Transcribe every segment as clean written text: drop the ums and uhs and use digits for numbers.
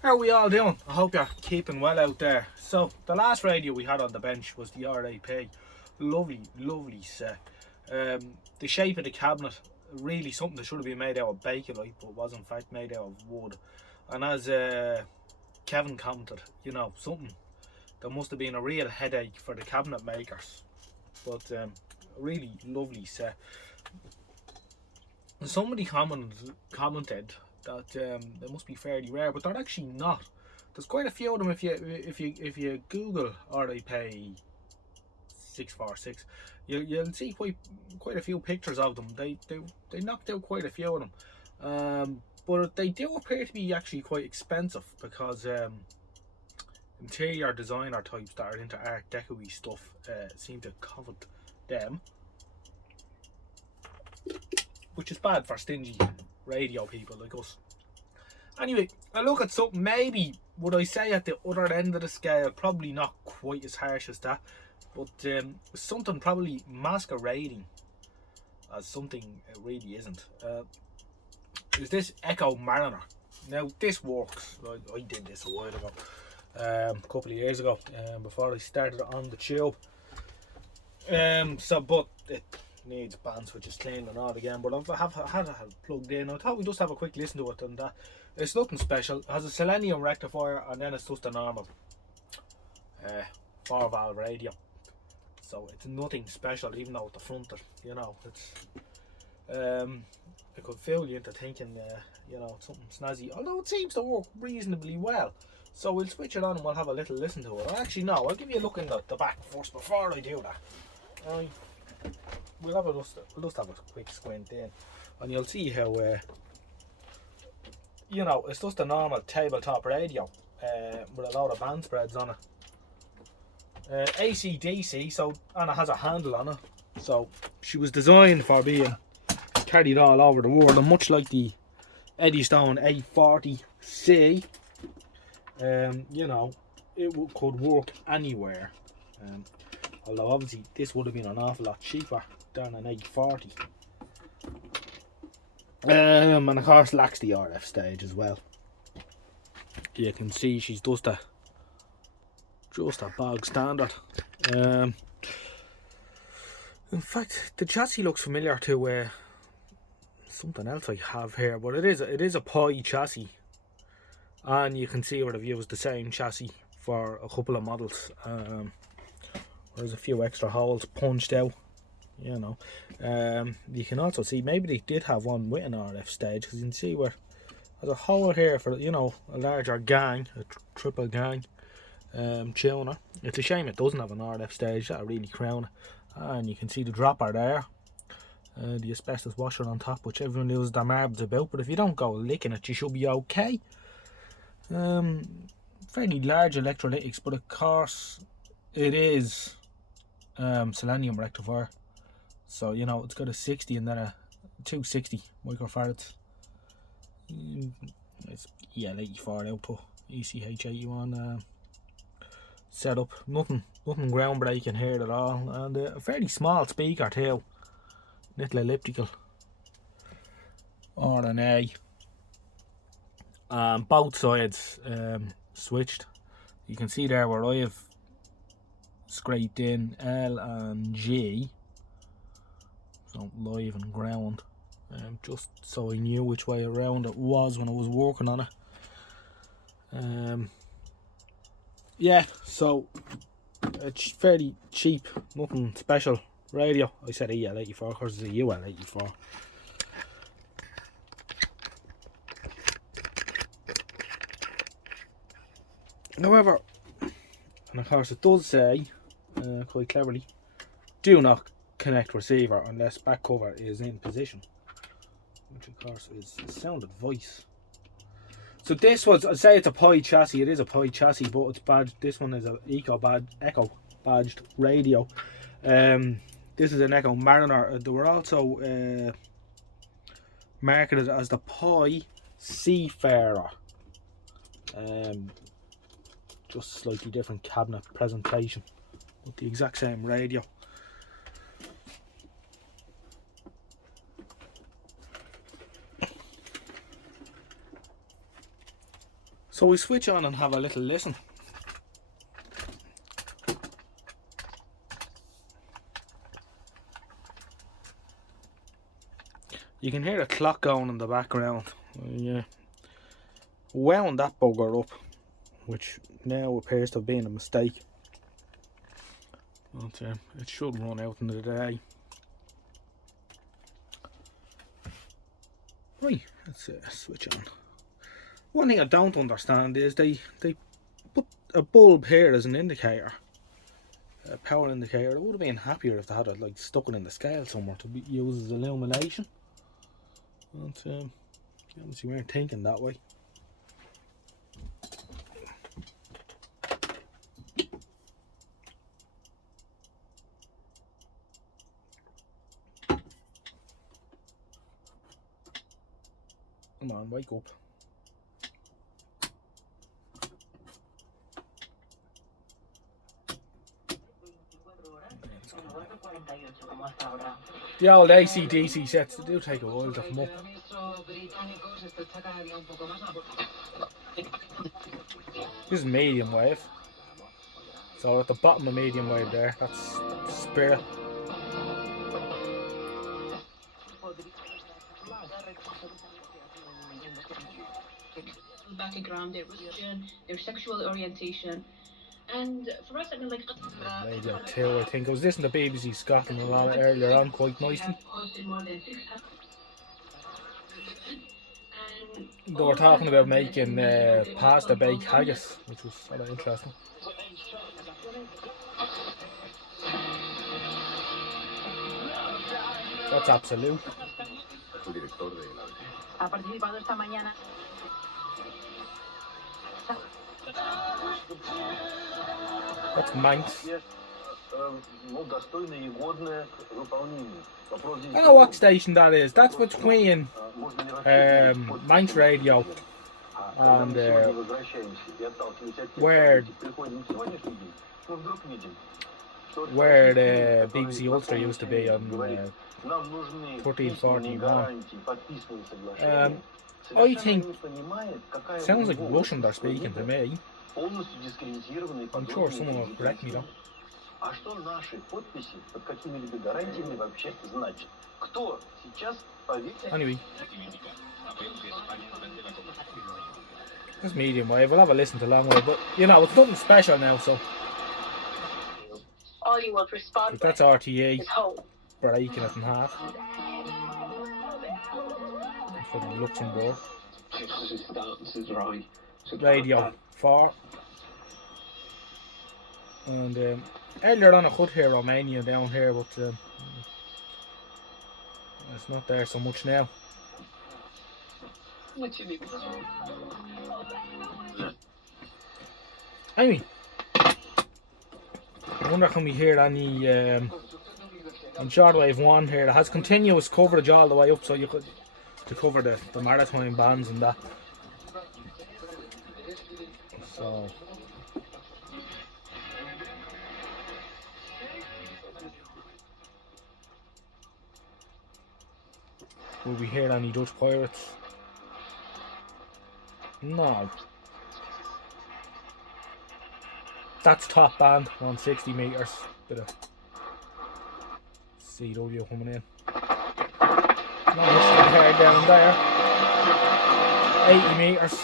How are we all doing? I hope you're keeping well out there. So, the last radio we had on the bench was the RAP. Lovely, lovely set. The shape of the cabinet, really something that should have been made out of bakelite, but was in fact made out of wood. And as Kevin commented, something that must have been a real headache for the cabinet makers. But a really lovely set. Somebody commented that they must be fairly rare, but they're actually not. There's quite a few of them. If you Google RAP 646, you'll see quite a few pictures of them. They knocked out quite a few of them, but they do appear to be actually quite expensive because interior designer types that are into Art Deco-y stuff seem to covet them, which is bad for stingy radio people like us. Anyway, I look at something, maybe would I say at the other end of the scale, probably not quite as harsh as that, but something probably masquerading as something it really isn't. Is this Ecko Mariner? Now this works. I did this a while ago, a couple of years ago, before I started on the tube. But it needs band switches cleaned and all again, but I have had it plugged in. I thought we'd just have a quick listen to it, and it's nothing special. It has a selenium rectifier, and then it's just a normal 4-valve radio, so it's nothing special, even though at the front it's it could fool you into thinking it's something snazzy, although it seems to work reasonably well. So we'll switch it on and we'll have a little listen to it. Actually no, I'll give you a look in the back first before I do that. We'll just have a quick squint in, and you'll see how it's just a normal tabletop radio with a load of band spreads on it. AC/DC, so, and it has a handle on it, so she was designed for being carried all over the world, and much like the Eddystone 840C, it could work anywhere. Although obviously this would have been an awful lot cheaper than an 840. And of course lacks the RF stage as well. You can see she's just a bog standard. In fact, the chassis looks familiar to something else I have here, but it is a Pi chassis, and you can see where they've used the same chassis for a couple of models. There's a few extra holes punched out, you can also see maybe they did have one with an RF stage, because you can see where there's a hole here for a larger gang, a triple gang tuner. It's a shame it doesn't have an RF stage, that'll really crown it. And you can see the dropper there, the asbestos washer on top, which everyone loses their marbles about, but if you don't go licking it you should be okay. Fairly large electrolytics, but of course it is selenium rectifier, so it's got a 60 and then a 260 microfarads. It's EL84 output, ECH81 setup. Nothing groundbreaking here at all, and a fairly small speaker too, little elliptical RNA. Both sides switched. You can see there where I have scraped in L and G, so live and ground, just so I knew which way around it was when I was working on it. So it's fairly cheap, nothing special radio. I said EL84 because it's a UL84. However, and of course it does say quite cleverly, do not connect receiver unless back cover is in position, which of course is sound advice. So this was, I'd say it's a Pi chassis. It is a Pi chassis, but it's badged. This one is a Ecko badged radio. This is an Ecko Mariner. They were also marketed as the Pi Seafarer. Just slightly different cabinet presentation, but the exact same radio. So we switch on and have a little listen. You can hear a clock going in the background. Yeah. Wound that bugger up, which now appears to have been a mistake. But it should run out in the day. Right, let's switch on. One thing I don't understand is they put a bulb here as an indicator, a power indicator. It would have been happier if they had it like stuck it in the scale somewhere to be used as illumination. But obviously we weren't thinking that way. Come on, wake up. The old AC/DC sets, they do take a while to come up. This is medium wave. So at the bottom of medium wave there, that's spirit. Background, their religion, their sexual orientation. And for us, I mean, like Radio 2, I think. I was listening to BBC Scotland a lot earlier on quite nicely. They were talking about making pasta baked haggis, which was sort of interesting. That's absolute. ha participado esta mañana. That's Manx. I don't know what station that is. That's between Manx Radio and where the BBC Ulster used to be on 1341. I think it sounds like Russian they're speaking to me. I'm sure someone will correct me though. Anyway, this medium wave, we'll have a listen to long wave, but you know, it's nothing special now, so. All you will respond if that's RTE, breaking it in half. From Luxembourg. Radio 4. And earlier on I could hear Romania down here, but it's not there so much now. Anyway, I wonder can we hear any on shortwave 1 here that has continuous coverage all the way up, so you could to cover the maritime bands and that. So will we hear any Dutch pirates? No. That's top band on 60 meters. Bit of CW coming in. Not much to hear down there. 80 meters.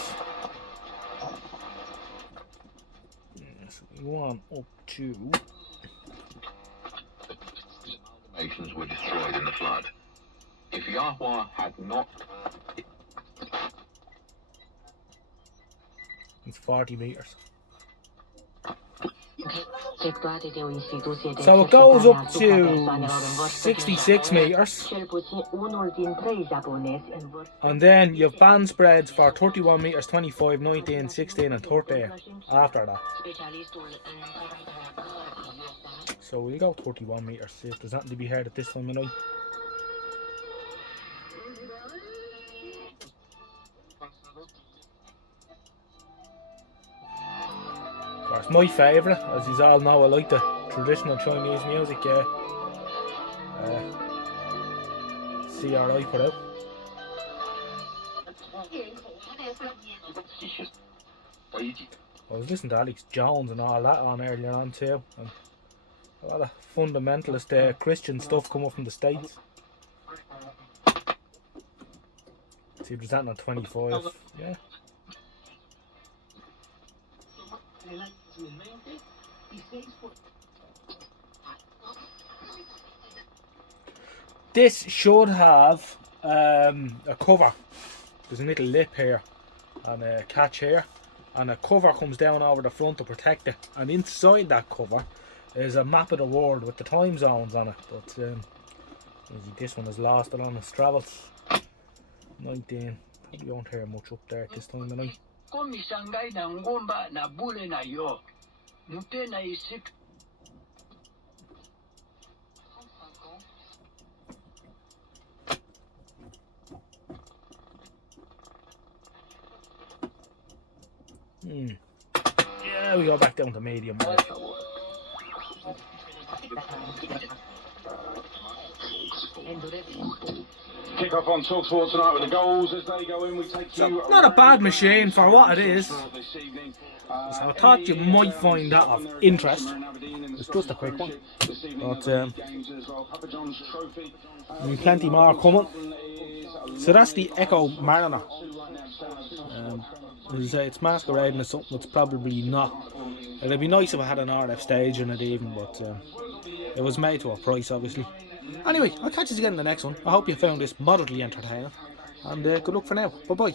So we want up to. Amalgamations were destroyed in the flood. If Yahweh had not. It's 40 meters. So it goes up to 66 meters. And then you have band spreads for 31 meters, 25, 19, 16 and 30 after that. So we'll go 31 meters, see if there's nothing to be heard at this time of night. It's my favourite, as you all know. I like the traditional Chinese music. CRI put out. I was listening to Alex Jones and all that on earlier on too, and a lot of fundamentalist Christian stuff come up from the States. See, there's that on 25. Yeah. This should have a cover. There's a little lip here and a catch here, and a cover comes down over the front to protect it, and inside that cover is a map of the world with the time zones on it, but this one has lost it on its travels. 19, probably won't hear much up there at this time of night. Yeah, we go back down to medium. Kick off on TalkSport tonight with the goals as they go in. We take you not a bad machine for what it is. So I thought you might find that of interest. It's just a quick one, but plenty more coming. So that's the Ecko Mariner. It's masquerading as something that's probably not. It'd be nice if I had an RF stage in it even, but it was made to a price, obviously. Anyway, I'll catch you again in the next one. I hope you found this moderately entertaining, and good luck for now. Bye bye.